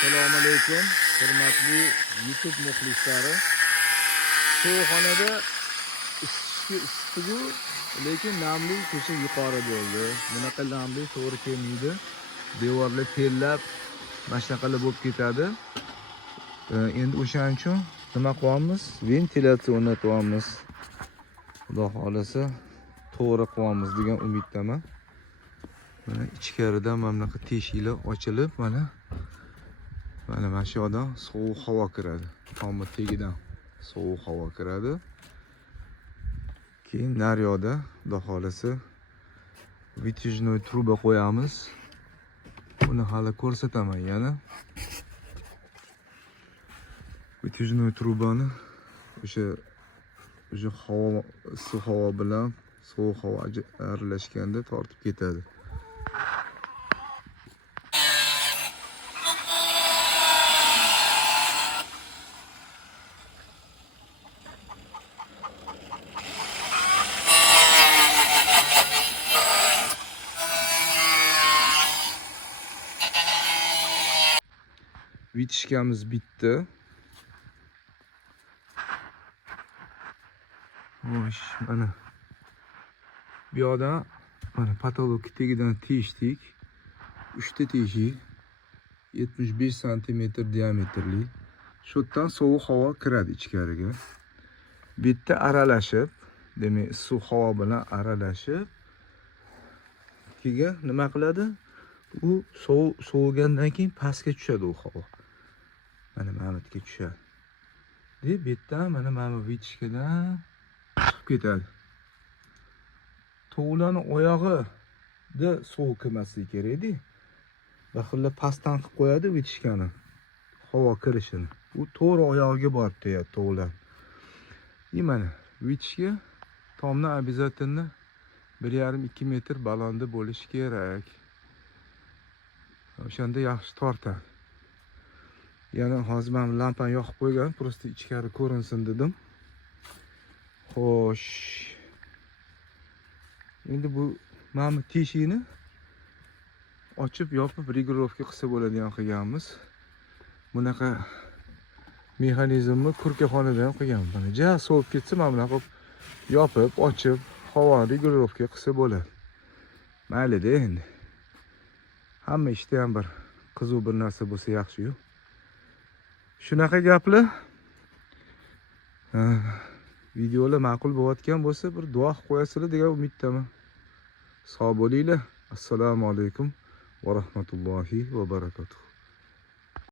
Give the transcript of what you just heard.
Assalomu alaykum, hurmatli YouTube muxlislari. Sovuqxonada isitigu, lekin namlik ko'cha yuqori bo'ldi. Bunaqa namlik to'g'ri kelmaydi. Devorlar tellab, mana shunaqalar bo'lib ketadi. Endi o'shaning uchun nima qilamiz? Ventilyatsiya o'rnatyapmiz. Xudo xolasa to'g'ri qilamiz degan umiddaman. Mana ichkaridan mana bunaqa teshiklar ochilib, mana shu yoqdan sovuq havo kiradi. Tomni tagidan sovuq havo kiradi. Keyin naryoqda xudo xolasa вытяжной truba qo'yamiz. Buni hali ko'rsataman yana. Вытяжной trubani o'sha havo, issiq havo bilan sovuq havo aralashganda tortib ketadi. Vitishkamiz bitdi. Xo'sh, mana bu yoqdan mana patolog tagidan teshdik. 3 ta teshik 75 cm diametrli. Shu yerdan sovuq havo kiradi ichkariga. Bitta aralashib, demak issiq havo bilan aralashib, keyin nima qiladi? U sovigandan keyin pastga tushadi u havo. Mana yerga tushadi. Deb bittan mana bu vitishkadan chiqib ketadi. To'g'larning oyog'ida sovuq kirmasligi kerak-da. Baxilla pastdan qilib qo'yadi vitishkani. Havo kirishini. U to'g'ri oyog'iga borib tegadi to'g'lar. Mana vitishka tomdan обязательно 1,5-2 metr balonda bo'lishi kerak. O'shanda yaxshi tortadi. Yana hozir men lampani yoqib qo'ygan, prosta ichkari ko'rinsin dedim. Xo'sh. Endi bu mana teshikni ochib, yopib regulirovka qilsa bo'ladigan qilganmiz. Bunaqa mexanizmni kurkaxonada ham qilganman. Mana ja sovib ketsa, mana bunaqa yopib, ochib, havo regulirovka qilsa bo'ladi. Mayli-da endi. Hamma ishda ham bir qiziq bir narsa bo'lsa yaxshi-yu. Shunaqa gaplar. Videolar ma'qul bo'layotgan bo'lsa, bir duo qilib qo'yasizlar degan umiddaman. Sog' bo'linglar. Assalomu alaykum va rahmatullohi va barakatuh.